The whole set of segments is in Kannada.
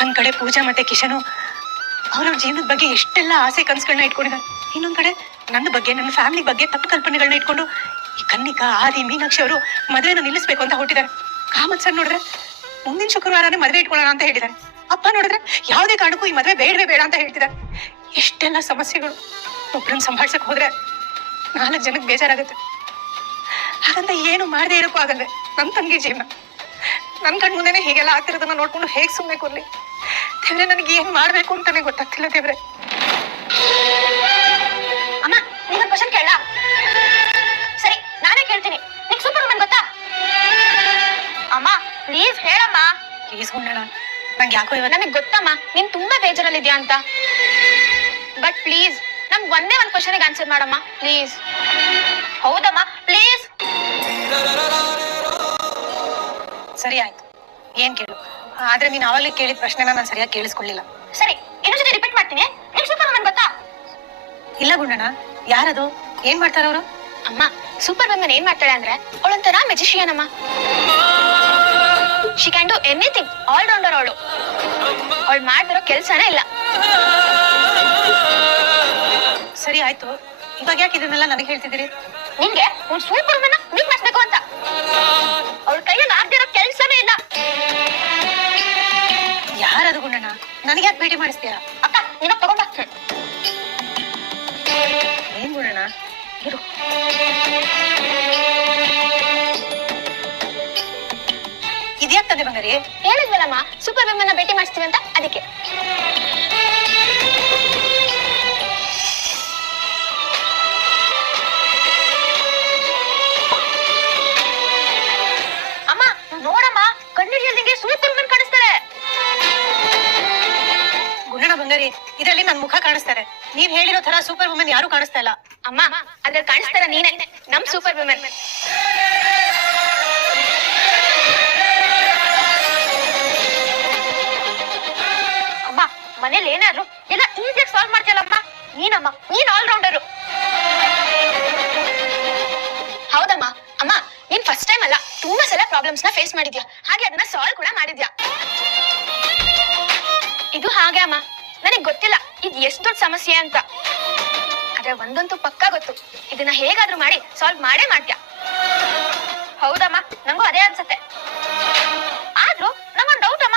ಒಂದ್ ಕಡೆ ಪೂಜಾ ಮತ್ತೆ ಕಿಶನು ಅವ್ರವ್ರ ಜೀವನದ ಬಗ್ಗೆ ಎಷ್ಟೆಲ್ಲ ಆಸೆ ಕನಸುಗಳನ್ನ ಇಟ್ಕೊಂಡಿದ್ದಾರೆ ಇನ್ನೊಂದ್ ಕಡೆ ನನ್ನ ಬಗ್ಗೆ, ನನ್ನ ಫ್ಯಾಮಿಲಿ ಬಗ್ಗೆ ತಪ್ಪು ಕಲ್ಪನೆಗಳನ್ನ ಇಟ್ಕೊಂಡು ಈ ಕನ್ನಿಕಾ, ಆದಿ, ಮೀನಾಕ್ಷಿ ಅವರು ಮದುವೆನ ನಿಲ್ಲಿಸ್ಬೇಕು ಅಂತ ಹೊಟ್ಟಿದ್ದಾರೆ ಕಾಮತ್ ಸರ್ ನೋಡಿದ್ರೆ ಮುಂದಿನ ಶುಕ್ರವಾರನೇ ಮದುವೆ ಇಟ್ಕೊಳ್ಳೋಣ ಅಂತ ಹೇಳಿದ್ದಾರೆ ಅಪ್ಪ ನೋಡಿದ್ರೆ ಯಾವುದೇ ಕಾರಣಕ್ಕೂ ಈ ಮದುವೆ ಬೇಡವೇ ಬೇಡ ಅಂತ ಹೇಳ್ತಿದ್ದಾರೆ ಎಷ್ಟೆಲ್ಲ ಸಮಸ್ಯೆಗಳು ಒಬ್ಬರನ್ನ ಸಂಭಾಳ್ಸಕ್ ಹೋದ್ರೆ ನಾಲ್ಕು ಜನಕ್ಕೆ ಬೇಜಾರಾಗುತ್ತೆ. ಹಾಗಂತ ಏನು ಮಾಡದೇ ಇರೋಕ್ಕೂ ಆಗಲ್ಲ ನನ್ನ ತಂಗಿ ಜೀವನ. ನನ್ ಕಣ್ ಮುಂದೆನೆ ಹೀಗೆಲ್ಲ ಆಗ್ತಿರೋದನ್ನ ನೋಡ್ಕೊಂಡು ಹೇಗ್ ಸುಮ್ಮನೆ ಕೊಡ್ಲಿ ದೇವ್ರೆ ನನಗೆ ಏನ್ ಮಾಡ್ಬೇಕು ಅಂತಾನೆ ಗೊತ್ತಾಗ್ತಿಲ್ಲ ದೇವ್ರೆ. ಅಮ್ಮ ನಿಂಗೊಂದು ಕ್ವಶನ್ ಕೇಳ ಸರಿ ನಾನೇ ಕೇಳ್ತೀನಿ. ನಿಂಗೆ ಸೂಪರ್ ವುಮನ್ ಗೊತ್ತಾ? ಅಮ್ಮ ಪ್ಲೀಸ್ ಹೇಳಮ್ಮ. ಪ್ಲೀಸ್ ಗುಂಡಣ ನಂಗೆ ಯಾಕೋ ಇವತ್ತು ನನಗೆ ಗೊತ್ತಮ್ಮ ನೀನ್ ತುಂಬಾ ಬೇಜಾರಲ್ಲಿ ಇದೆಯಾ ಅಂತ. ಬಟ್ ಪ್ಲೀಸ್ ನಮ್ಗೆ ಒಂದೇ ಒಂದು ಕ್ವಶನ್ಗೆ ಆನ್ಸರ್ ಮಾಡಮ್ಮ ಪ್ಲೀಸ್ ಹೌದಮ್ಮ ಪ್ಲೀಸ್ ಸರಿ ಆಯ್ತು ಏನ್ ಕೇಳು? ಆದ್ರೆ ನೀನ್ ಅವಲ್ಲಿ ಕೇಳಿದ ಪ್ರಶ್ನೆನ ನಾನು ಸರಿಯಾಗಿ ಕೇಳಿಸ್ಕೊಳ್ಳಿಲ್ಲ. ಸರಿ ಇನ್ನೊಂದು ಜೊತೆ ರಿಪೀಟ್ ಮಾಡ್ತೀನಿ. ಸೂಪರ್ ವುಮನ್ ಗೊತ್ತಾ? ಇಲ್ಲ ಗುಂಡಣ ಯಾರದು? ಏನ್ ಮಾಡ್ತಾರ ಅವರು? ಅಮ್ಮ ಸೂಪರ್ ವುಮನ್ ಏನ್ ಮಾಡ್ತಾಳೆ ಅಂದ್ರೆ ಅವಳೊಂಥರ ಮೆಜಿಷಿಯನ್ ಅಮ್ಮ. She can do anything all rounder ಅವಳು. ಅವಳು ಮಾಡ್ತಿರೋ ಕೆಲ್ಸನೇ ಇಲ್ಲ. ಸರಿ ಆಯ್ತು. ಇವಾಗ ಯಾಕೆ ಇದನ್ನೆಲ್ಲ ನನಗೆ ಹೇಳ್ತಿದ್ದೀರಿ? ನಿಂಗೆ ಒಂದ್ ಸೂಪರ್ ವುಮನ್ ನನಗೆ ಯಾಕೆ ಭೇಟಿ ಮಾಡಿಸ್ತೀರಾ ಅಕ್ಕ ನೀನು ತಗೊಂಬ ಏನ್ ಗುಂಡಣ್ಣ ಇರು. ಇದ್ಯಾಕ್ ತಂದೆ ಬಂಗಾರಿ? ಹೇಳಿದ್ವಲ್ಲಮ್ಮ ಸೂಪರ್ ವುಮನ್ ಭೇಟಿ ಮಾಡಿಸ್ತೀವಿ ಅಂತ ಅದಕ್ಕೆ. ಅಮ್ಮ ನೋಡಮ್ಮ ಕಣ್ಣು ಸೂಪರ್ ವುಮನ್ ಕಾಣಿಸ್ತಾಳೆ ಇದರಲ್ಲಿ ನನ್ ಮುಖ ಕಾಣಿಸ್ತಾರೆ. ನೀವ್ ಹೇಳಿರೋ ತರ ಸೂಪರ್ ವುಮೆನ್ ಯಾರು ಕಾಣಿಸ್ತಾ ಇಲ್ಲ. ಅಮ್ಮ ಅದ್ರ ಕಾಣಿಸ್ತಾರ ನೀನೆ. ನಮ್ ಸೂಪರ್ ವುಮೆನ್ ಅಮ್ಮ ಮನೇಲಿ ಏನಾದ್ರು? ಎಲ್ಲ ಈಸಿಯಾಗಿ ಸಾಲ್ವ್ ಮಾಡ್ತೀಯಲ್ಲಮ್ಮ? ನೀನಮ್ಮ ನೀನ್ ಆಲ್ ರೌಂಡರು ಹೌದಮ್ಮ. ಅಮ್ಮ ನೀನ್ ಫಸ್ಟ್ ಟೈಮ್ ಅಲ್ಲ ತುಂಬಾ ಸಲ ಪ್ರಾಬ್ಲಮ್ಸ್ನ ಫೇಸ್ ಮಾಡಿದ್ಯಾ? ಹಾಗೆ ಅದನ್ನ ಸಾಲ್ವ್ ಕೂಡ ಮಾಡಿದ್ಯಾ? ಇದು ಹಾಗೆ ಅಮ್ಮ. ನನಗ್ ಗೊತ್ತಿಲ್ಲ, ಇದು ಎಷ್ಟು ದೊಡ್ಡ ಸಮಸ್ಯೆ ಅಂತ. ಆದ್ರೆ ಒಂದಂತೂ ಪಕ್ಕ ಗೊತ್ತು. ಇದನ್ನ ಹೇಗಾದ್ರೂ ಮಾಡಿ ಸಾಲ್ವ್ ಮಾಡೇ ಮಾಡ್ತ್ಯಾ? ಹೌದಮ್ಮ, ನಂಗೂ ಅದೇ ಅನ್ಸತ್ತೆ. ಆದ್ರೂ ನಂಗೊಂದು ಡೌಟ್ ಅಮ್ಮ.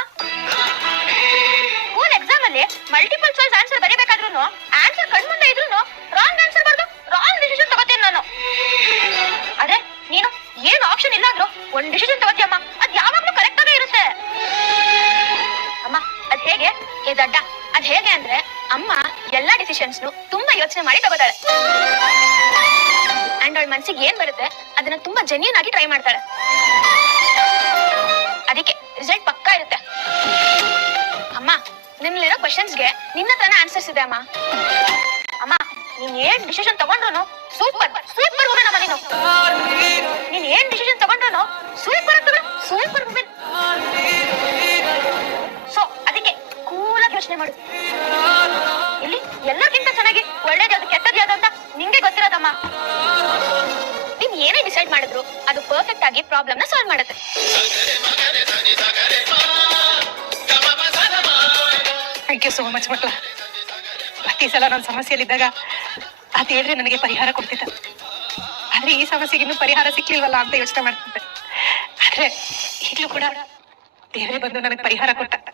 ಸ್ಕೂಲ್ ಎಕ್ಸಾಮ್ ಅಲ್ಲಿ ಮಲ್ಟಿಪಲ್ ಚಾಯ್ಸ್ ಆನ್ಸರ್ ಬರೀಬೇಕಾದ್ರೂ ಆನ್ಸರ್ ಕಣ್ಮುಂದೆ ಇದ್ರು ರಾಂಗ್ ಆನ್ಸರ್ ಬರ್ದು ರಾಂಗ್ ಡಿಸಿಷನ್ ತಗೋತೀನಿ ನಾನು. ಅದೇ ನೀನು ಏನು ಆಪ್ಷನ್ ಇಲ್ಲ ಅಂದ್ರು ಒಂದ್ ಡಿಸಿಷನ್ ತಗೋತಿಯಮ್ಮ ಅದ್ ಯಾವಾಗ್ಲೂ ಕರೆಕ್ಟ್ ಆಗೇ ಇರುತ್ತೆ. ಅಮ್ಮ, ಅದ್ ಹೇಗೆ? ಏ ದಡ್ಡ ಅದ್ ಹೇಗೆ ಅಂದ್ರೆ ಅಮ್ಮ ಎಲ್ಲಾ ಡಿಸಿಷನ್ಸ್ ತುಂಬಾ ಯೋಚನೆ ಮಾಡಿ ತಗೋತಾಳೆ. ಅಂಡ್ ಅವಳ ಮನ್ಸಿಗೆ ಏನ್ ಬರುತ್ತೆ, ಅದನ್ನ ತುಂಬಾ ಜೆನ್ಯೂನ್ ಆಗಿ ಟ್ರೈ ಮಾಡ್ತಾಳೆ. ಅದಕ್ಕೆ ರಿಸಲ್ಟ್ ಪಕ್ಕಾ ಇರುತ್ತೆ. ಅಮ್ಮ, ನಿಮ್ಲಿರೋ ಕ್ವಶನ್ಸ್ಗೆ ನಿನ್ನ ಹತ್ರನೇ ಆನ್ಸರ್ಸ್ ಇದೆ ಅಮ್ಮ. ಅಮ್ಮ, ನೀನ್ ಏನ್ ಡಿಸಿಷನ್ ತಗೊಂಡ್ರು ಸೂಪರ್ ಸೂಪರ್ ನೀನು. ನೀನ್ ಏನ್ ಡಿಸಿಷನ್ ತಗೊಂಡ್ರು ಸೂಪರ್ ಸೂಪರ್ ಮಾಡಿದ್ರು, ಅದು ಪರ್ಫೆಕ್ಟ್ ಆಗಿ ಪ್ರಾಬ್ಲಮ್ನ ಸಾಲ್ವ್ ಮಾಡುತ್ತೆ. ಥ್ಯಾಂಕ್ ಯು ಸೋ ಮಚ್ ಮಕ್ಕಳ. ಪ್ರತಿ ಸಲ ನನ್ನ ಸಮಸ್ಯೆಯಲ್ಲಿದ್ದಾಗ ಆ ಹೇಳಿದ್ರೆ ನನಗೆ ಪರಿಹಾರ ಕೊಡ್ತಿದ್ದ. ಆದ್ರೆ ಈ ಸಮಸ್ಯೆಗೆ ಇನ್ನೂ ಪರಿಹಾರ ಸಿಕ್ಕಿಲ್ವಲ್ಲ ಅಂತ ಯೋಚನೆ ಮಾಡ್ತಿದ್ದೆ. ಆದ್ರೆ ಈಗಲೂ ಕೂಡ ದೇವರೇ ಬಂದು ನನಗೆ ಪರಿಹಾರ ಕೊಟ್ಟ.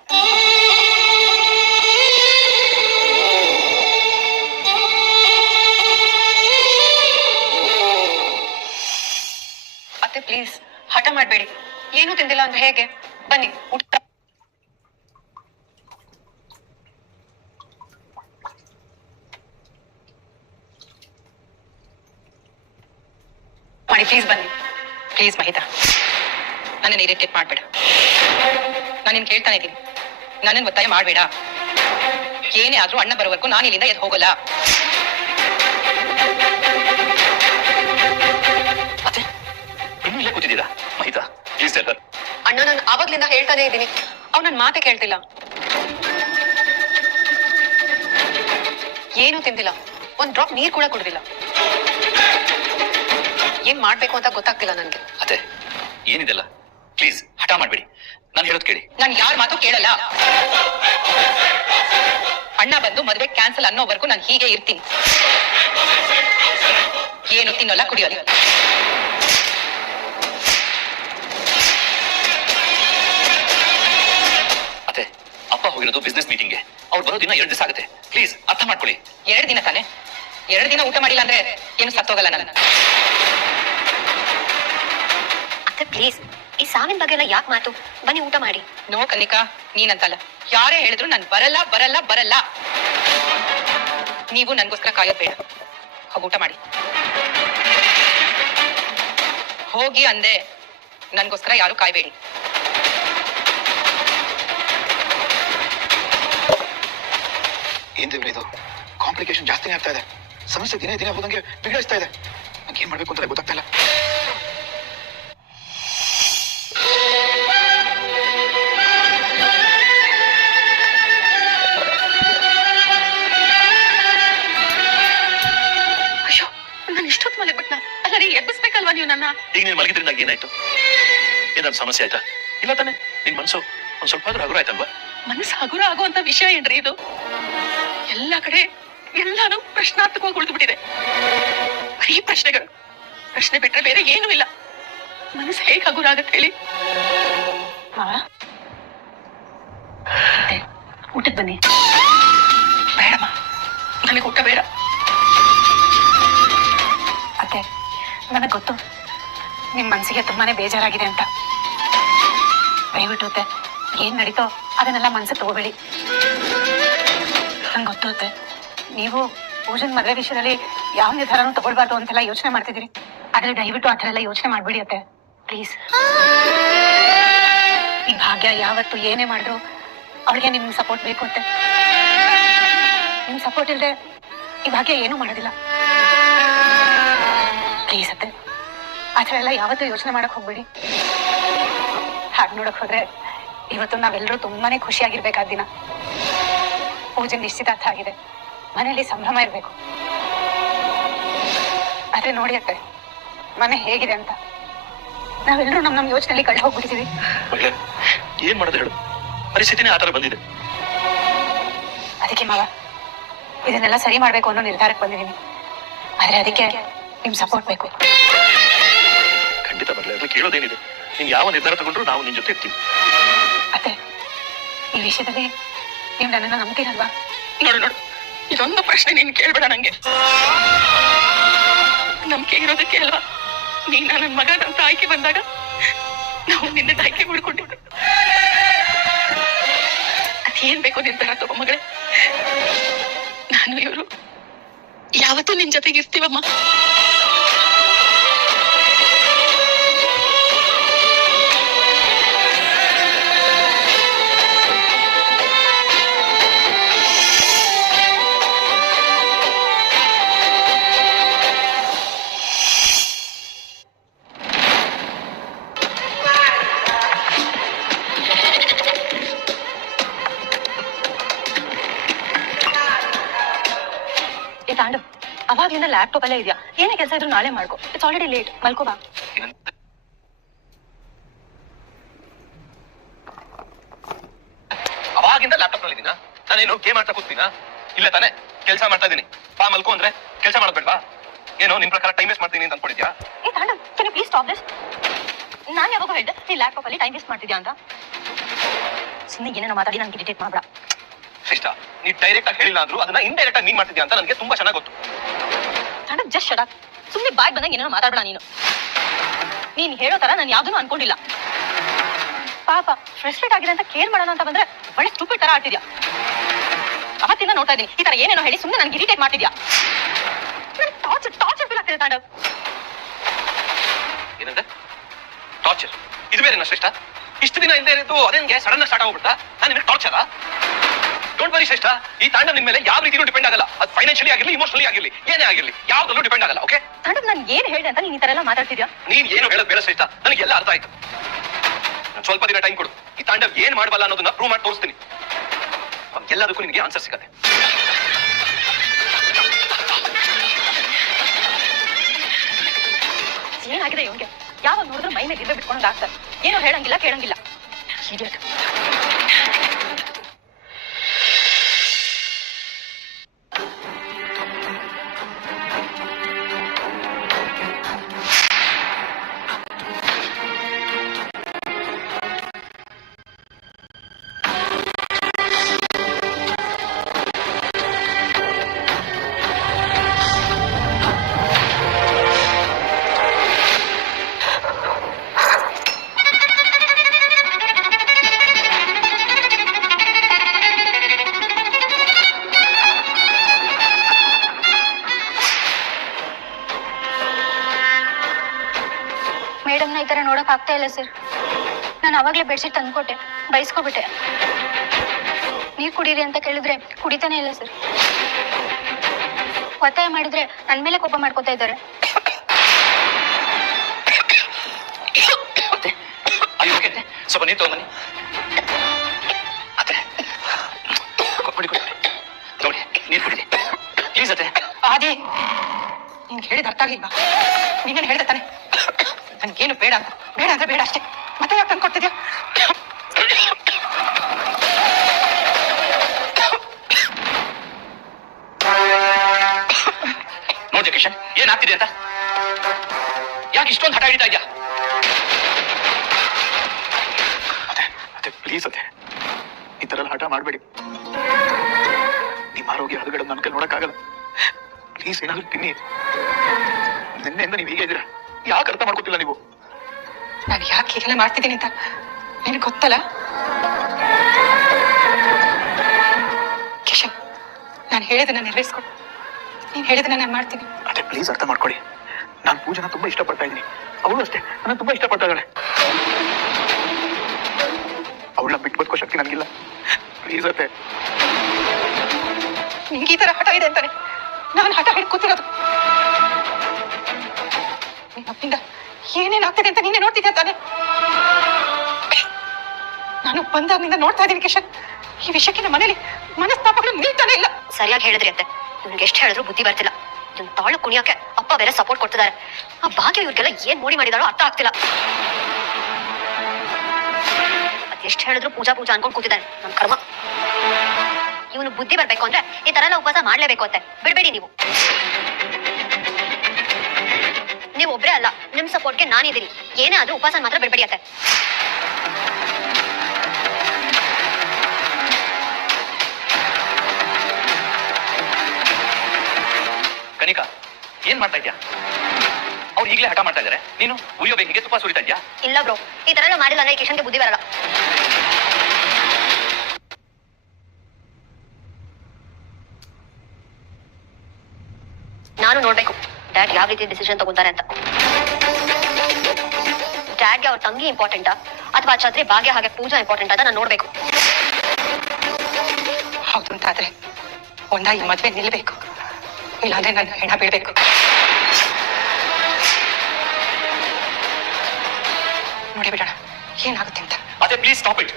ಪ್ಲೀಸ್ ಹಠ ಮಾಡಬೇಡಿ. ಏನು ತಿಂದಿಲ್ಲ ಅಂದ್ರೆ ಹೇಗೆ? ಬನ್ನಿ, ಊಟ. ಮಾಡಿ ಪ್ಲೀಸ್ ಬನ್ನಿ. ಪ್ಲೀಸ್ ಮಹಿತಾ. ನನ್ನನ್ನು ಇರಿಟೇಟ್ ಮಾಡಬೇಡ. ನಾನು ನಿನ್ ಕೇಳ್ತಾನೆ ಇದ್ದೀನಿ. ನನ್ನನ್ನು ಒತ್ತಾಯ ಮಾಡಬೇಡ. ಏನೇ ಆದ್ರೂ ಅಣ್ಣ ಬರೋವರೆಗೂ ನಾನು ಇಲ್ಲಿಂದ ಎದ್ದು ಹೋಗಲ್ಲ. ಇನ್ನೂ ಮಹಿತಾ ಪ್ಲೀಸ್ ಟೆಲ್ ಅಣ್ಣ ನಾನು ಆವಾಗ್ಲಿಂದ ಹೇಳ್ತಾನೆ ಇದ್ದೀನಿ. ಅವ್ ನನ್ನ ಮಾತೆ ಕೇಳ್ತಿಲ್ಲ. ಏನು ತಿಂದಿಲ್ಲ. ಒಂದ್ ಡ್ರಾಪ್ ನೀರ್ ಕೂಡ ಕುಡ್ದಿಲ್ಲ. ಏನ್ ಮಾಡ್ಬೇಕು ಅಂತ ಗೊತ್ತಾಗ್ತಿಲ್ಲ ನನ್ಗೆ. ಅದೇ ಏನಿದೆಲ್ಲ? ಪ್ಲೀಸ್ ಹಠ ಮಾಡಬೇಡಿ. ನಾನು ಹೇಳೋದ್ ಕೇಳಿ. ನಾನು ಯಾರ ಮಾತು ಕೇಳಲ್ಲ. ಅಣ್ಣ ಬಂದು ಮದುವೆ ಕ್ಯಾನ್ಸಲ್ ಅನ್ನೋವರೆಗೂ ನಾನು ಹೀಗೆ ಇರ್ತೀನಿ. ಏನು ತಿನ್ನೋಲ್ಲ ಕುಡಿಯೋಲ್ಲ. ಅಪ್ಪ ಹೋಗಿರೋದು ಬಿಸ್ನೆಸ್ ಮೀಟಿಂಗ್ಗೆ ಅವ್ರು ಬರೋ ದಿನ ಎರಡು ದಿವಸ ಆಗುತ್ತೆ. ಪ್ಲೀಸ್ ಅರ್ಥ ಮಾಡ್ಕೊಳ್ಳಿ. ಎರಡು ದಿನ ತಾನೆ? ಎರಡು ದಿನ ಊಟ ಮಾಡಿಲ್ಲ ಅಂದ್ರೆ ಏನು ಸತ್ತೋಗಲ್ಲ ನಾನು? ಅಕ್ಕ ಪ್ಲೀಸ್ ಈ ಸಾವಿನ ಬಗ್ಗೆ ಎಲ್ಲ ಯಾಕೆ ಮಾತು? ಬನ್ನಿ ಊಟ ಮಾಡಿ. ನೋ ಕನ್ನಿಕಾ ನೀನಂತಲ್ಲ. ಯಾರೇ ಹೇಳಿದ್ರು ನಾನು ಬರಲ್ಲ ಬರಲ್ಲ ಬರಲ್ಲ. ನೀವು ನನ್ಗೋಸ್ಕರ ಕಾಯೋದ್ ಬೇಡ. ಹೋಗಿ ಊಟ ಮಾಡಿ. ಹೋಗಿ ಅಂದೆ ನನ್ಗೋಸ್ಕರ ಯಾರು ಕಾಯ್ಬೇಡಿ. ಏನ್ ದೇವ್ರೆ ಇದು? ಕಾಂಪ್ಲಿಕೇಶನ್ ಜಾಸ್ತಿನೇ ಆಗ್ತಾ ಇದೆ. ಸಮಸ್ಯೆ ದಿನೇ ದಿನೇ ಹೋದಂಗೆ ಬಿಗಡಿಸ್ತಾ ಇದೆ. ನಂಗೆ ಏನ್ ಮಾಡ್ಬೇಕು ಅಂತ ಗೊತ್ತಾಗ್ತಾ ಇಲ್ಲ. ಅಯ್ಯೋ ನಾನು ಇಷ್ಟೊತ್ತು ಮನೆ ಬಿಟ್ನ ಅಲ್ಲ ರೀ ಎಬ್ಬಿಸ್ಬೇಕಲ್ವಾ ನೀವು ನನ್ನ? ಈಗ ನೀನು ಮಲಗಿದ್ರಿಂದ ಏನಾಯ್ತು? ಏನಾದ್ರು ಸಮಸ್ಯೆ ಆಯ್ತಾ? ಇಲ್ಲ ತಾನೆ ನಿನ್ ಮನ್ಸು ಒಂದ್ ಸ್ವಲ್ಪ ಆದ್ರೂ ಹಗುರ ಆಯ್ತಲ್ವಾ? ಮನಸ್ಸು ಹಗುರ ಆಗುವಂತ ವಿಷಯ ಏನ್ರಿ ಇದು? ಎಲ್ಲ ಕಡೆ ಎಲ್ಲಾನು ಪ್ರಶ್ನಾರ್ಥಕವಾಗಿ ಉಳಿದು ಬಿಟ್ಟಿದೆ ಬರೀ ಪ್ರಶ್ನೆಗಳು. ಪ್ರಶ್ನೆ ಬಿಟ್ರೆ ಬೇರೆ ಏನೂ ಇಲ್ಲ. ಮನಸ್ಸು ಹೇಗೆ ಹಗುರ ಆಗತ್ತೆ ಹೇಳಿ ಊಟಕ್ಕೆ ಬನ್ನಿ. ಬೇಡಮ್ಮ. ನನಗೆ ಊಟ ಬೇಡ. ಅತ್ತೆ, ನನಗೆ ಗೊತ್ತು. ನಿಮ್ಮ ಮನಸ್ಸಿಗೆ ತುಂಬಾನೇ ಬೇಜಾರಾಗಿದೆ ಅಂತ. ದಯವಿಟ್ಟು ಅತ್ತೆ, ಏನ್ ನಡೀತೋ ಅದನ್ನೆಲ್ಲ ಮನ್ಸಿಗೆ ತಗೋಬೇಡಿ. ನಂಗೆ ಗೊತ್ತಿರುತ್ತೆ ನೀವು ಪೂಜನ್ ಮದುವೆ ವಿಷಯದಲ್ಲಿ ಯಾವ ನಿರ್ಧಾರನೂ ತಗೊಳ್ಬಾರ್ದು ಅಂತೆಲ್ಲ ಯೋಚನೆ ಮಾಡ್ತಿದ್ದೀರಿ. ಆದ್ರೆ ದಯವಿಟ್ಟು ಆ ಥರ ಎಲ್ಲ ಯೋಚನೆ ಮಾಡ್ಬೇಡಿ ಅತ್ತೆ. ಪ್ಲೀಸ್ ಈ ಭಾಗ್ಯ ಯಾವತ್ತು ಏನೇ ಮಾಡಿದ್ರು ಅವ್ರಿಗೆ ನಿಮ್ಗೆ ಸಪೋರ್ಟ್ ಬೇಕು ಅತ್ತೆ. ನಿಮ್ ಸಪೋರ್ಟ್ ಇಲ್ಲದೆ ಈ ಭಾಗ್ಯ ಏನೂ ಮಾಡೋದಿಲ್ಲ. ಪ್ಲೀಸ್ ಅತ್ತೆ. ಆ ಥರ ಎಲ್ಲ ಯಾವತ್ತೂ ಯೋಚನೆ ಮಾಡಕ್ ಹೋಗ್ಬೇಡಿ. ಹಾಗೆ ನೋಡಕ್ ಹೋದ್ರೆ ಇವತ್ತು ನಾವೆಲ್ಲರೂ ತುಂಬಾನೇ ಖುಷಿಯಾಗಿರ್ಬೇಕಾದ ದಿನ. ಪೂಜೆ ನಿಶ್ಚಿತಾರ್ಥ ಆಗಿದೆ. ಮನೆಯಲ್ಲಿ ಸಂಭ್ರಮ ಇರಬೇಕು. ಆದ್ರೆ ನೋಡಿ ಅತ್ತೆ ಮನೆ ಹೇಗಿದೆ ಅಂತ. ನಾವೆಲ್ಲರೂ ನಮ್ ನಮ್ ಯೋಚನೆಯಲ್ಲಿ ಕಳ್ಳಿ ಹೋಗ್ಬಿಟ್ಟಿದೀವಿ. ಏನ್ ಮಾಡೋದು ಹೇಳು? ಪರಿಸ್ಥಿತಿನೇ ಆತರ ಬಂದಿದೆ. ಅದಕ್ಕೆ ಮಾವ ಇದನ್ನೆಲ್ಲ ಸರಿ ಮಾಡ್ಬೇಕು ಅನ್ನೋ ನಿರ್ಧಾರಕ್ಕೆ ಬಂದಿದ್ದೀನಿ. ಆದ್ರೆ ಅದಕ್ಕೆ ನಿಮ್ ಸಪೋರ್ಟ್ ಬೇಕು. ಖಂಡಿತ ಅದ್ರಲ್ಲಿ ಕೇಳೋದೇನಿದೆ. ನೀನ್ ಯಾವ ನಿರ್ಧಾರ ತಗೊಂಡ್ರು ನಾವು ನಿನ್ ಜೊತೆ ಇರ್ತೀವಿ. ಅತ್ತೆ ಈ ವಿಷಯದಲ್ಲಿ ನೀವು ನನ್ನನ್ನು ನಂಬ್ತೀರಲ್ವಾ? ನೋಡು ನೋಡು ಇದೊಂದು ಪ್ರಶ್ನೆ ನೀನ್ ಕೇಳ್ಬೇಡ ನಂಗೆ. ನಂಬಿಕೆ ಇರೋದಕ್ಕೆ ಅಲ್ವಾ? ನೀನ ನನ್ನ ಮಗ ಅಂತ ಆಯ್ಕೆ ಬಂದಾಗ ನಾವು ನಿನ್ನ ಆಯ್ಕೆ ಮಾಡ್ಕೊಂಡಿದ್ದು ಅದೇನ್ ಬೇಕು ನಿರ್ಧಾರ ತಗೋ ಮಗಳೇ. ನಾನು ಇವರು ಯಾವತ್ತೂ ನಿನ್ ಜೊತೆಗೆ ಇರ್ತೀವಮ್ಮ ಅವಾಗ್ಲಿಂದ ಲ್ಯಾಪ್ಟಾಪ್ ಅಲ್ಲೇ ಇದೆಯಾ? ಏನೇ ಕೆಲಸ ಇದ್ರು ನಾಳೆ ಮಾಡ್ಕೋ. ಇಟ್ಸ್ ಆಲ್ರೆಡಿ ಲೇಟ್ ಮಲ್ಕೋ ಬಾ. ಅವಾಗಿಂದ ಲ್ಯಾಪ್ಟಾಪ್ನಲ್ಲಿ ಇದೀನಾ ನಾನೇನು ಗೇಮ್ ಆಡ್ತಾ ಕೂತೀನಾ ಇಲ್ಲ ತಾನೆ ಕೆಲಸ ಮಾಡ್ತಾ ಇದೀನಿ ಬಾ ಮಲ್ಕೋ ಅಂದ್ರೆ ಕೆಲಸ ಮಾಡೋದ್ ಬೇಡ್ವಾ ಏನೋ ನಿನ್ ಪ್ರಕಾರ ಟೈಮ್ ವೇಸ್ಟ್ ಮಾಡ್ತೀನಿ ಅಂತ ಅನ್ಕೊಂಡಿದ್ಯಾ? ಏ ಕೆನ್ ಪ್ಲೀಸ್ ಸ್ಟಾಪ್ ದಿಸ್ ನಾನು ಯಾವಾಗ ಹೇಳಿದೆ ನೀ ಲ್ಯಾಪ್ಟಾಪ್ ಅಲ್ಲಿ ಟೈಮ್ ವೇಸ್ಟ್ ಮಾಡ್ತಿದ್ಯಾ ಅಂತ. ಸುಮ್ಮನೆ ಏನೇನೋ ಮಾತಾಡಿ ನನಗೆ ಇರಿಟೇಟ್ ಮಾಡ್ಬೇಡ. ಶ್ರೇಷ್ಠ ನೀ ಡೈರೆಕ್ಟ್ ಆಗಿ ಹೇಳಿಲ್ಲ ಅಂದ್ರು ಅದನ್ನ ಇಂಡೈರೆಕ್ಟ್ ಆಗಿ ನೀನ್ ಮಾಡ್ತಿದ್ಯಾ ಅಂತ ನನಗೆ ತುಂಬಾ ಚೆನ್ನಾಗಿ ಗೊತ್ತು. ತಾಂಡ ಜಸ್ಟ್ ಶಡಾಕ್ ಸುಮ್ಮನೆ ಬಾಯ್ ಬಂದಂಗೆ ಏನೋ ಮಾತಾಡ್ಬೇಡ ನೀನು. ನೀನ್ ಹೇಳೋ ತರ ನಾನು ಯಾವ್ದನ್ನು ಅನ್ಕೊಂಡಿಲ್ಲ. ಪಾಪ ಫ್ರಸ್ಟ್ರೇಟ್ ಆಗಿದೆ ಅಂತ ಕೇರ್ ಮಾಡೋಣ ಅಂತ ಬಂದ್ರೆ ಒಳ್ಳೆ ಸ್ಟೂಪಿಡ್ ತರ ಆಡ್ತಿದ್ಯಾ? ಅವತ್ತಿಂದ ನೋಡ್ತಾ ಇದೀನಿ ಈ ತರ ಏನೇನೋ ಹೇಳಿ ಸುಮ್ಮನೆ ನನ್ಗೆ ಇರಿಟೇಟ್ ಮಾಡ್ತಿದ್ಯಾ? ಟಾರ್ಚರ್ ಟಾರ್ಚರ್ ಫೀಲ್ ಆಗ್ತಿದೆ ತಾಂಡವ್ ಏನಂದ್ರೆ ಟಾರ್ಚರ್ ಇದು ಬೇರೆನಾ ಶ್ರೇಷ್ಠ? ಇಷ್ಟು ದಿನ ಹಿಂದೆ ಇದ್ದು ಅದೇನ್ಗೆ ಸಡನ್ ಸ್ಟಾರ್ಟ್ ಆಗ್ಬಿಡ್ತಾ ನಾನು ನಿಮಗೆ ಟಾರ್ಚರಾ ಡೋಂಟ್ ವರಿ ಶ್ರೇಷ್ಠ ಈ ತಾಂಡ ನಿಮ್ಮ ಮೇಲೆ ಯಾವ ರೀತಿಯೂ ಡಿಪೆಂಡ್ ಆಗಲ್ಲ. ಅದು ಫೈನಾನ್ಷಿಯಲಿ ಆಗಿರ್ಲಿ ಇಮೋಷನಲಿ ಆಗಿರ್ಲಿ ಏನೇ ಆಗಿರ್ಲಿ ಯಾವ್ದಲ್ಲೂ ಡಿಪೆಂಡ್ ಆಗಲ್ಲ ಓಕೆ ತಾಂಡವ್ ನಾನು ಏನ್ ಹೇಳಿದೆ ಅಂತ ನೀನ್ ಈ ತರ ಎಲ್ಲ ಮಾತಾಡ್ತಿದ್ಯಾ? ನೀನ್ ಏನು ಹೇಳೋದು ಬೇಡ ಶ್ರೇಷ್ಠ ನನಗೆ ಎಲ್ಲ ಅರ್ಥ ಆಯ್ತು. ನಾನು ಸ್ವಲ್ಪ ದಿನ ಟೈಮ್ ಕೊಡು. ಈ ತಾಂಡವ್ ಏನ್ ಮಾಡಬಲ್ಲ ಅನ್ನೋದನ್ನ ಪ್ರೂವ್ ಮಾಡಿ ತೋರಿಸ್ತೀನಿ. ಎಲ್ಲದಕ್ಕೂ ನಿಮಗೆ ಆನ್ಸರ್ ಸಿಗತ್ತೆ. ಏನಾಗಿದೆ ಇವನ್ಗೆ? ಯಾವಾಗ ನೋಡಿದ್ರು ಮೈ ಮೇಲೆ ಬಿಟ್ಕೊಂಡು ಆಗ್ತಾರೆ ಏನೋ ಹೇಳಂಗಿಲ್ಲ ಕೇಳಂಗಿಲ್ಲ. ಇಲ್ಲ ಸರ್. ನಾನು ಅವಾಗ್ಲೇ ಬೆಡ್ಶೀಟ್ ತಂದ್ಕೊಟ್ಟೆ. ಬೈಸ್ಕೊಬಿಟ್ಟೆ. ನೀರು ಕುಡೀರಿ ಅಂತ ಕೇಳಿದ್ರೆ ಕುಡಿತಾನೆ ಇಲ್ಲ ಸರ್. ಒತ್ತಾಯ ಮಾಡಿದ್ರೆ ನನ್ನ ಮೇಲೆ ಕೋಪ ಮಾಡ್ಕೊತಾ ಇದ್ದಾರೆ. ಸ್ವಲ್ಪ ನೀರು ತಗೊಂಬನ್ನಿ ಅತ್ತೆ. ಕೊಡಿ ಕೊಡಿ ನೋಡಿ ನೀರು ಕುಡಿರಿ. ಪ್ಲೀಸ್ ಅತ್ತೆ. ಆದಿ ನಿನ್ಗೆ ಹೇಳಿದ ಅರ್ಥ ಆಗ್ಲಿಲ್ವಾ? ನೀನೇನು ಹೇಳ್ದೆ ತಾನೆ? ನನ್ಗೇನು ಬೇಡ ಬೇಡ ಅಂದ್ರೆ ಬೇಡ ಅಷ್ಟೇ. ಮತ್ತೆ ಯಾಕೆ ತಂದ್ಕೊಡ್ತಿದ್ಯಾ ನೋಡ್ದೆ ಕಿಶನ್ ಏನಾಗ್ತಿದೆ ಅಂತ? ಯಾಕೆ ಇಷ್ಟೊಂದು ಹಠ ಹಿಡಿತಾ ಇದ್ಯಾ? ಪ್ಲೀಸ್ ಅದೇ ಈ ತರ ಹಠ ಮಾಡಬೇಡಿ. ನಿಮ್ಮ ಆರೋಗ್ಯ ಹದಗಡೆ ನನ್ನ ಕೈ ನೋಡಕ್ಕಾಗಲ್ಲ. ಪ್ಲೀಸ್ ಏನಾದ್ರು ತಿನ್ನಿ. ನಿನ್ನೆಯಿಂದ ನೀವು ಹೀಗೆ ಇದ್ದೀರಾ? ಯಾಕೆ ಅರ್ಥ ಮಾಡ್ಕೋತಿಲ್ಲ ನೀವು? ನಾನು ಯಾಕೆ ಹೀಗೆಲ್ಲ ಮಾಡ್ತಿದ್ದೀನಿ ಅಂತ ನಿನಗೆ ಗೊತ್ತಲ್ಲ? ಕಿಶನ್ ನಾನು ಹೇಳಿದನ್ನ ನೆರವೇರಿಸ್ಕೊಡು ನೀನು ಹೇಳಿದನ್ನ ನಾನು ಮಾಡ್ತೀನಿ. ಅದೇ ಪ್ಲೀಸ್ ಅರ್ಥ ಮಾಡ್ಕೊಳ್ಳಿ. ನಾನು ಪೂಜನ ತುಂಬಾ ಇಷ್ಟಪಡ್ತಾ ಇದ್ದೀನಿ. ಅವಳು ಅಷ್ಟೇ. ನನ್ನ ತುಂಬಾ ಇಷ್ಟಪಡ್ತಾ ಇದ್ದಾಳೆ. ಅವಳನ್ನ ಬಿಟ್ಟು ಬದುಕೋ ಶಕ್ತಿ ನನಗಿಲ್ಲ. ಪ್ಲೀಸ್ ಅತ್ತೆ. ನಿಂಗೆ ಈ ತರ ಹಠ ಇದೆ ಅಂತಾನೆ. ನಾನು ಹಠ ಹಿಡ್ದು ನಿನ್ನಪ್ಪಿಂದ ಏನೇನಾಗ್ತದೆ ಅಂತ ನಿನ್ನೆ ನೋಡ್ತಿದ್ದೆ ತಾನೆ? ನಾನು ಬಂದಾಗ್ನಿಂದ ನೋಡ್ತಾ ಇದ್ದೀನಿ ಕಿಶನ್. ಈ ವಿಷಯಕ್ಕೆ ನಮ್ಮ ಮನೇಲಿ ಮನಸ್ತಾಪಗಳು ನಿಲ್ತಾನೆ ಇಲ್ಲ. ಸರಿಯಾಗಿ ಹೇಳಿದ್ರಿ ಅಂತೆ. ನಿಮ್ಗೆ ಎಷ್ಟು ಹೇಳಿದ್ರು ಬುದ್ಧಿ ಬರ್ತಿಲ್ಲ. ನಿಮ್ ತಾಳು ಕುಣಿಯಕ್ಕೆ ಅಪ್ಪ ಬೇರೆ ಸಪೋರ್ಟ್ ಕೊಡ್ತಿದ್ದಾರೆ. ಆ ಭಾಗ್ಯ ಇವ್ರಿಗೆಲ್ಲ ಏನ್ ಮೋಡಿ ಮಾಡಿದಾಳೋ ಅರ್ಥ ಆಗ್ತಿಲ್ಲ. ಎಷ್ಟು ಹೇಳಿದ್ರು ಪೂಜಾ ಪೂಜಾ ಅನ್ಕೊಂಡು ಕೂತಿದ್ದಾರೆ ನಮ್ ಕರ್ಮ. ಇವನು ಬುದ್ಧಿ ಬರ್ಬೇಕು ಅಂದ್ರೆ ಈ ತರ ಎಲ್ಲ ಉಪವಾಸ ಮಾಡ್ಲೇಬೇಕು ಅಂತೆ. ಬಿಡ್ಬೇಡಿ ನೀವು. ನೀವು ಒಬ್ರೇ ಅಲ್ಲ ನಿಮ್ ಸಪೋರ್ಟ್ಗೆ ನಾನಿದ್ದೀನಿ ಏನೇ ಆದ್ರೂ ಉಪವಾಸ ಮಾತ್ರ ಬಿಡ್ಬೇಡಿ ಅತ್ತೆ. ಕನಿಕಾ ಏನ್ ಮಾಡ್ತಾ ಇದ್ಯಾ? ಅವ್ರು ಈಗಲೇ ಹಠ ಮಾಡ್ತಾ ಇದಾರೆ. ನೀನು ಉರಿಯೋ ಬೆಂಕಿಗೆ ತುಪ್ಪ ಸುರಿತಾ ಇದ್ಯಾ? ಇಲ್ಲ ಬ್ರೋ ಈ ತರ ಎಲ್ಲ ಮಾಡಿಲ್ಲ ಅಂದ್ರೆ ಕಿಶನ್ಗೆ ಬುದ್ಧಿ ಬರಲ್ಲ. ಡ್ಯಾಡ್ ಯಾವ ರೀತಿ ಡಿಸಿಷನ್ ತಗೊಂತಾರೆ ಅಂತ? ಡ್ಯಾಡ್ಗೆ ಅವ್ರ ತಂಗಿ ಇಂಪಾರ್ಟೆಂಟ್ ಅಥವಾ ಛತ್ರಿ ಭಾಗ್ಯ ಹಾಗೆ ಪೂಜಾ ಇಂಪಾರ್ಟೆಂಟ್ ಅಂತ ನಾನು ನೋಡ್ಬೇಕು. ಹೌದು ಅಂತಾದ್ರೆ ಒಂದ ಈ ಮದ್ವೆ ನಿಲ್ಬೇಕು. ಇಲ್ಲಾಂದ್ರೆ ನನ್ನ ಹೆಣ ಬಿಡ್ಬೇಕು ನೋಡಿ ಬಿಡೋಣ ಏನಾಗುತ್ತೆ ಅಂತ? ಅದೇ ಪ್ಲೀಸ್ ಸ್ಟಾಪ್ ಇಟ್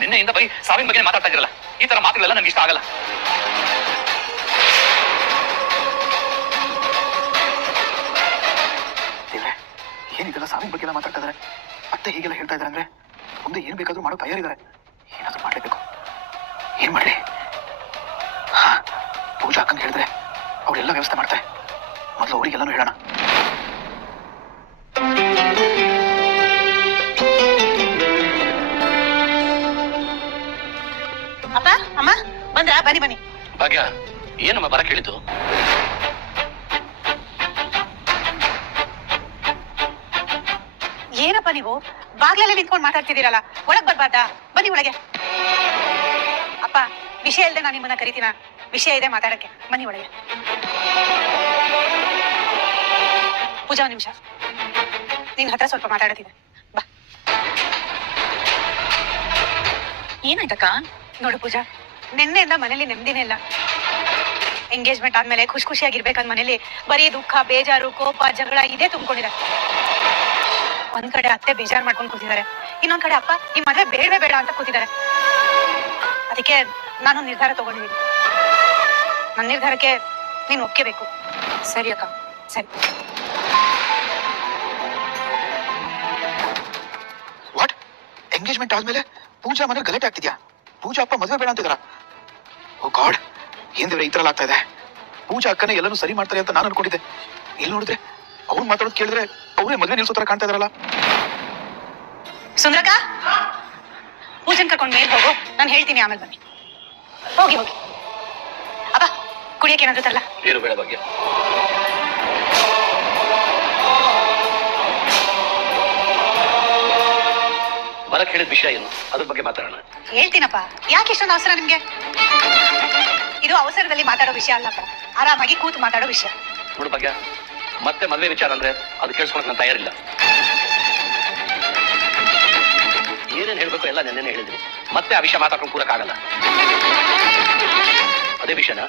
ನಿನ್ನೆಯಿಂದ ಬೈ ಸಾವಿನ ಬಗ್ಗೆ ಮಾತಾಡ್ತಾ ಇದ್ರಲ್ಲ ಈ ತರ ಮಾತುಗಳೆಲ್ಲ ನನಗೆ ಇಷ್ಟ ಆಗಲ್ಲ. ಏನಿದೆಲ್ಲ ಸಾವಿನ ಬಗ್ಗೆ ಎಲ್ಲ ಮಾತಾಡ್ತಾ ಇದಾರೆ ಮತ್ತೆ ಹೀಗೆಲ್ಲ ಹೇಳ್ತಾ ಇದಾರೆ ಅಂದ್ರೆ ಮುಂದೆ ಏನ್ ಬೇಕಾದ್ರೂ ಮಾಡೋ ತಯಾರಿದ್ದಾರೆ ಏನಾದ್ರೂ ಮಾಡ್ಲೇಬೇಕು. ಏನ್ ಮಾಡ್ಲಿ? ಹಾ ಪೂಜಾ ಅಕ್ಕಂಗೆ ಹೇಳಿದ್ರೆ ಅವಳೆಲ್ಲ ವ್ಯವಸ್ಥೆ ಮಾಡ್ತಾರೆ. ಮೊದಲು ಅವರಿಗೆಲ್ಲನೂ ಹೇಳೋಣ. ಅಪ್ಪ ಅಮ್ಮ ಬಂದ್ರಾ? ಬನ್ನಿ ಬನ್ನಿ. ಭಾಗ್ಯ ಏನಮ್ಮ ಬರ ಕೇಳಿದ್ದು ನೀವು ಬಾಗ್ಲಲ್ಲೇ ನಿಂತ್ಕೊಂಡು ಮಾತಾಡ್ತಿದ್ದೀರಲ್ಲ, ಒಳಗ್ ಬರ್ಬಾರ್ದಾ ಬನ್ನಿ ಒಳಗೆ. ಅಪ್ಪ, ವಿಷಯ ಇಲ್ಲದೆ ನಾನು ನಿಮ್ಮನ್ನ ಕರಿತೀನ? ವಿಷಯ ಇದೆ ಮಾತಾಡಕ್ಕೆ, ಬನ್ನಿ ಒಳಗೆ. ಪೂಜಾ ನಿಮಿಷ. ನಿನ್ ಹತ್ರ ಸ್ವಲ್ಪ ಮಾತಾಡತ್ತಿದೆ ಬಾ. ಏನಾಯ್ತಕ್ಕ? ನೋಡು ಪೂಜಾ, ನಿನ್ನೆಯಿಂದ ಮನೇಲಿ ನೆಮ್ಮದಿನೇ ಇಲ್ಲ. ಎಂಗೇಜ್ಮೆಂಟ್ ಆದ್ಮೇಲೆ ಖುಷಿ ಖುಷಿಯಾಗಿರ್ಬೇಕಂದ್ ಮನೇಲಿ ಬರೀ ದುಃಖ, ಬೇಜಾರು, ಕೋಪ, ಜಗಳ ಇದೇ ತುಂಬಿಕೊಂಡಿದೆ. ಒಂದ್ ಕಡೆ ಅತ್ತೆ ಬೇಜಾರ್ ಮಾಡ್ಕೊಂಡು ಕೂತಿದ್ದಾರೆ. ಇನ್ನೊಂದ್ ಕಡೆ ಅಪ್ಪ, ಈ ಮದ್ವೆ ಬೇಡವೇ ಬೇಡ ಅಂತ ಕೂತಿದ್ದಾರೆ. ಅದಕ್ಕೆ ನಾನು ನಿರ್ಧಾರ ತಗೊಂಡಿದ್ದೀನಿ. ನನ್ನ ನಿರ್ಧಾರಕ್ಕೆ ನೀನು ಒಪ್ಕೋಬೇಕು. ಸರಿ ಅಕ್ಕ, ಸರಿ. ಎಂಗೇಜ್ಮೆಂಟ್ ಆದ್ಮೇಲೆ ಪೂಜಾ ಮನೇಲಿ ಗಲಾಟೆ ಆಗ್ತಿದ್ಯಾ? ಪೂಜಾ ಅಪ್ಪ ಮದುವೆ ಬೇಡ ಅಂತಿದಾರ? ಓ ಗಾಡ್ ಏನ್ ದೇವ್ರೆ ಈ ತರ ಆಗ್ತಾ ಇದೆ? ಪೂಜಾ ಅಕ್ಕನೇ ಎಲ್ಲರೂ ಸರಿ ಮಾಡ್ತಾರೆ ಅಂತ ನಾನು ಅನ್ಕೊಂಡಿದ್ದೆ. ಇಲ್ಲಿ ನೋಡಿದ್ರೆ ಅವ್ರು ಮಾತಾಡೋದು ಕೇಳಿದ್ರೆ ಅವರೇ ಮದುವೆ ನಿಲ್ಸೋ ತರ ಕಾಣ್ತಾ ಇದಾರಲ್ಲ. ಸುಂದ್ರಕ? ಪೂಜನ್ ಕರ್ಕೊಂಡು ಮೇಲ್ ಹೋಗು. ನಾನು ಹೇಳ್ತೀನಿ ಆಮೇಲೆ ಬನ್ನಿ. ಹೋಗಿ ಹೋಗಿ. ಅಪ್ಪ ಕುಡಿಯಕ್ಕೆ ಏನಾದ್ರು ತರಲ್ಲ ಏನು ಬೇಡ ಬಗ್ಗೆ ಬರಕ್ ಹೇಳಿದ ವಿಷಯ ಏನು? ಅದ್ರ ಬಗ್ಗೆ ಮಾತಾಡೋಣ. ಹೇಳ್ತೀನಪ್ಪ. ಯಾಕೆ ಇಷ್ಟೊಂದು ಅವಸರ ನಿಮ್ಗೆ? ಇದು ಅವಸರದಲ್ಲಿ ಮಾತಾಡೋ ವಿಷಯ ಅಲ್ಲಪ್ಪ ಆರಾಮಾಗಿ ಕೂತು ಮಾತಾಡೋ ವಿಷಯ. ನೋಡು ಬಗ್ಗೆ ಮತ್ತೆ ಮದುವೆ ವಿಚಾರ ಅಂದ್ರೆ ಅದು ಕೇಳಿಸ್ಕೊಳಕ್ ನಾನು ತಯಾರಿಲ್ಲ. ಏನೇನ್ ಹೇಳ್ಬೇಕು ಎಲ್ಲ ನೆನ್ನೆ ಹೇಳಿದ್ರಿ. ಮತ್ತೆ ಆ ವಿಷಯ ಮಾತಾಡ್ಕೊಂಡು ಕೂರಕ್ಕಾಗಲ್ಲ ಅದೇ ವಿಷಯನ?